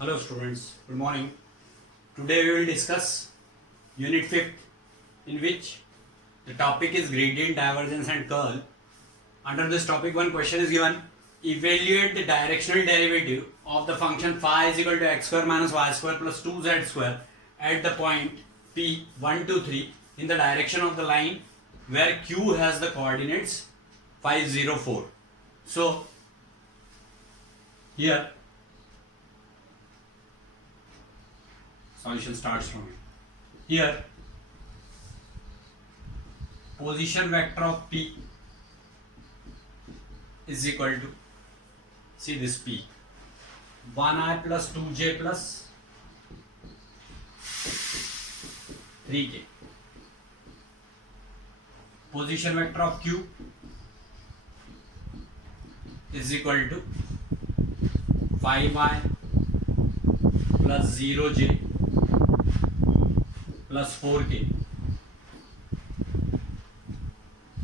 Hello students, good morning. Today we will discuss unit 5th in which the topic is gradient, divergence and curl. Under this topic one question is given. Evaluate the directional derivative of the function phi is equal to x square minus y square plus 2z square at the point P 1, 2, 3 in the direction of the line where Q has the coordinates 5, 0, 4. So here solution starts from here. Position vector of P is equal to, see this P, 1i plus 2j plus 3k. Position vector of Q is equal to 5i plus 0j plus 4k.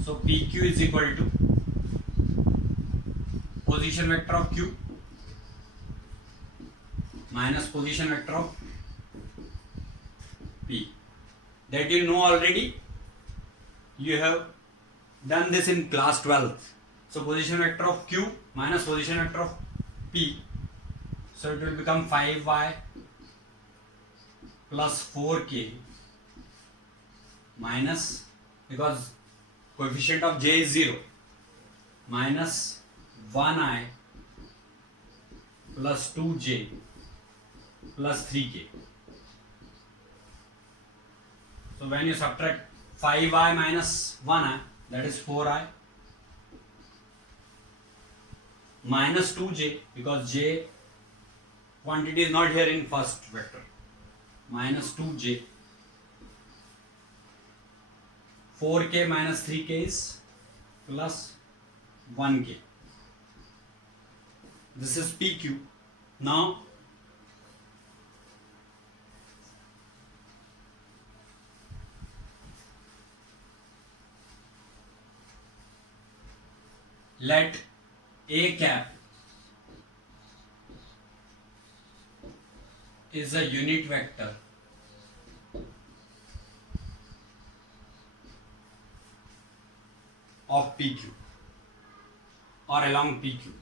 So PQ is equal to position vector of Q minus position vector of P. That you know already. You have done this in class 12. So position vector of Q minus position vector of P. So it will become 5y plus 4k minus, because coefficient of j is 0, minus 1i plus 2j plus 3k. So when you subtract 5i minus 1i, that is 4i, minus 2j, because j quantity is not here in first vector, minus 2j, 4k minus 3k is plus 1k. This is PQ. Now let A cap is a unit vector of PQ or along PQ.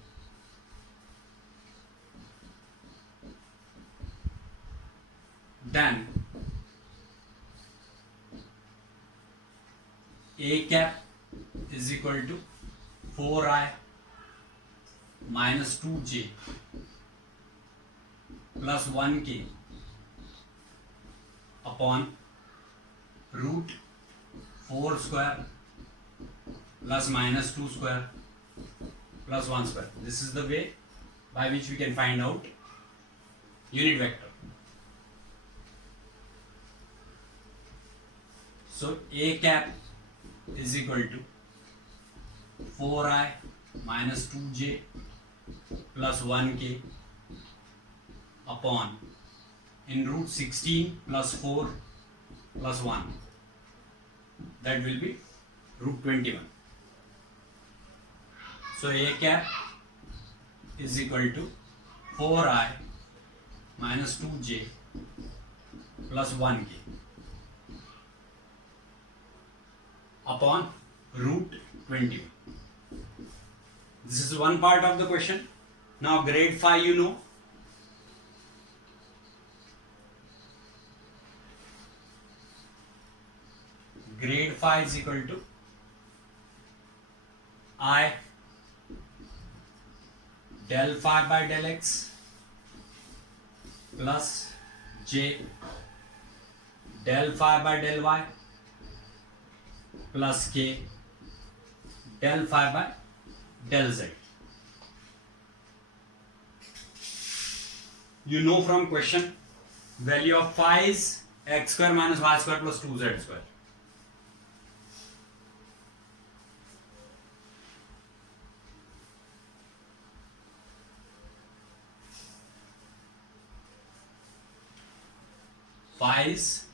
Then A cap is equal to 4i minus 2j plus 1k upon root 4 square plus minus 2 square plus 1 square. This is the way by which we can find out unit vector. So A cap is equal to 4i minus 2j plus 1k upon in root 16 plus 4 plus 1, that will be root 21. So A cap is equal to 4i minus 2j plus 1k upon root 21. This is one part of the question. Now grade phi you know. Grade phi is equal to I del phi by del x plus j del phi by del y plus k del phi by del z. You know from question value of phi is x square minus y square plus 2z square. Phi is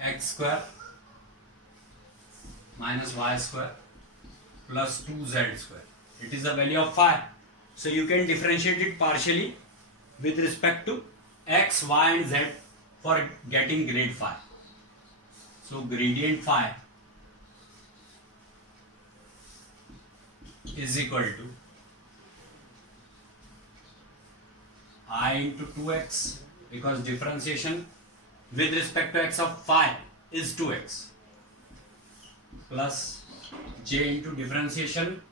x square minus y square plus 2z square. It is the value of phi. So you can differentiate it partially with respect to x, y and z for getting grade phi. So gradient phi is equal to I into 2x, because differentiation with respect to x of phi is 2x, plus j into differentiation,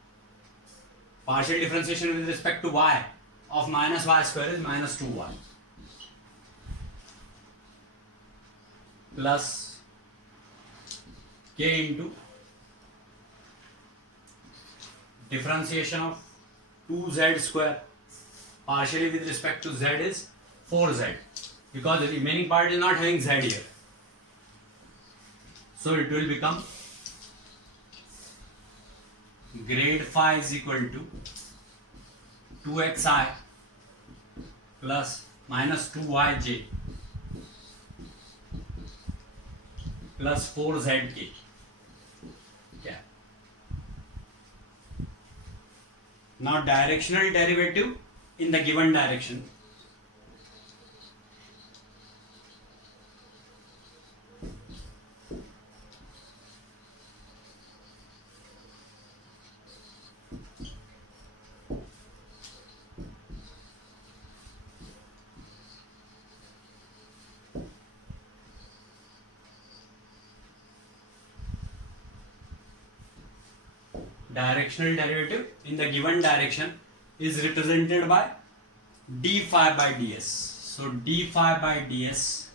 partial differentiation with respect to y of minus y square is minus 2y, plus k into differentiation of 2z square partially with respect to z is 4z, because the remaining part is not having z here. So it will become grade phi is equal to 2xi plus minus 2yj plus 4zk. Okay. Now directional derivative in the given direction. Directional derivative in the given direction is represented by d phi by ds. So d phi by ds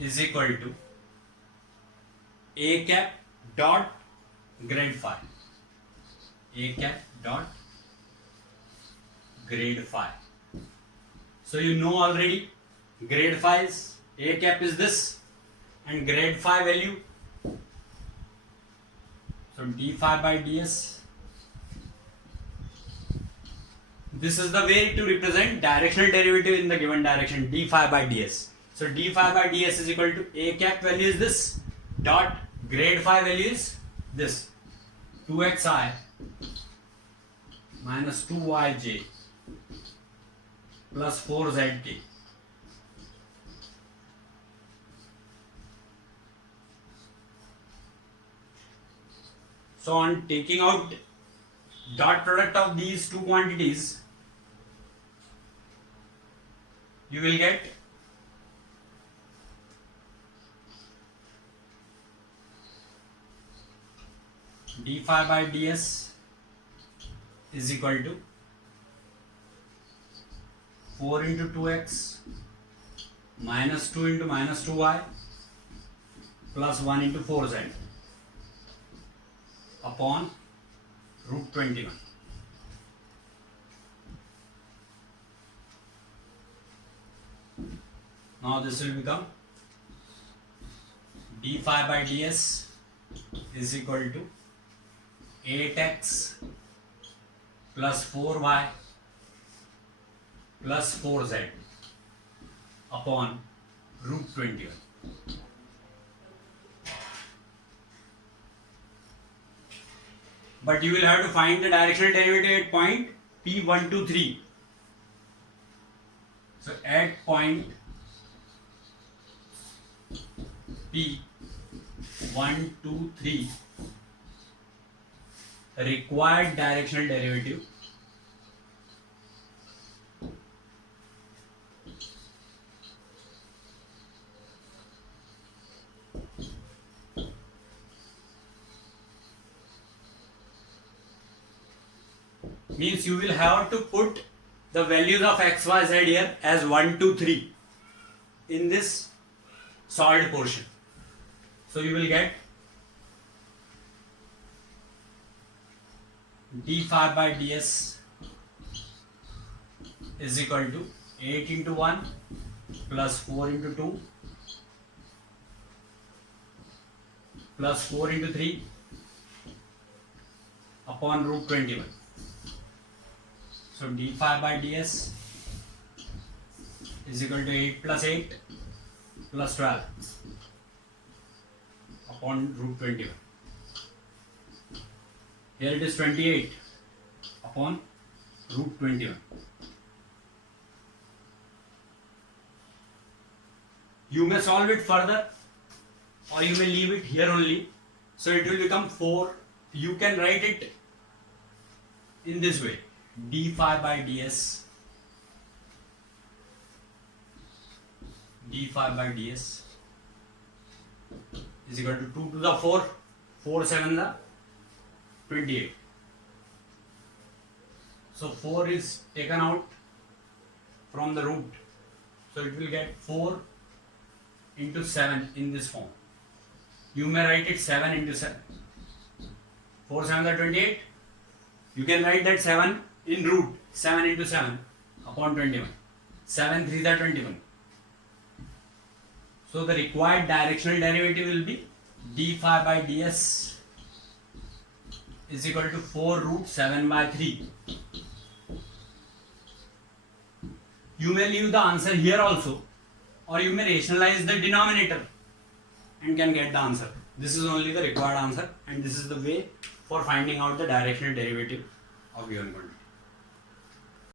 is equal to a cap dot grade phi. A cap dot grade phi. So you know already grade phi is, a cap is this and grade phi value. So d phi by ds. This is the way to represent directional derivative in the given direction, d phi by ds. So d phi by ds is equal to a cap value is this dot grade phi value is this 2xi minus 2yj plus 4zk. So on taking out dot product of these two quantities, you will get d phi by ds is equal to 4 into 2x minus 2 into minus 2y plus 1 into 4z upon root 21. Now this will become d phi by ds is equal to 8x plus 4y plus 4z upon root 21. But you will have to find the directional derivative at point P1, 2, 3. So at point P1, 2, 3, required directional derivative means you will have to put the values of x, y, z here as 1, 2, 3 in this solved portion. So you will get d phi by ds is equal to 8 into 1 plus 4 into 2 plus 4 into 3 upon root 21. So d phi by ds is equal to 8 plus 8 plus 12 upon root 21. Here it is 28 upon root 21. You may solve it further or you may leave it here only. So it will become 4. You can write it in this way. d phi by ds is equal to 2 to the 4, 4 7 the 28. So 4 is taken out from the root. So it will get 4 into 7 in this form. You may write it 7 into 7. 4 7 the 28. You can write that 7 in root. 7 into 7 upon 21. 7 3 the 21. So the required directional derivative will be d phi by ds is equal to 4 root 7 by 3. You may leave the answer here also, or you may rationalize the denominator and can get the answer. This is only the required answer, and this is the way for finding out the directional derivative of given quantity.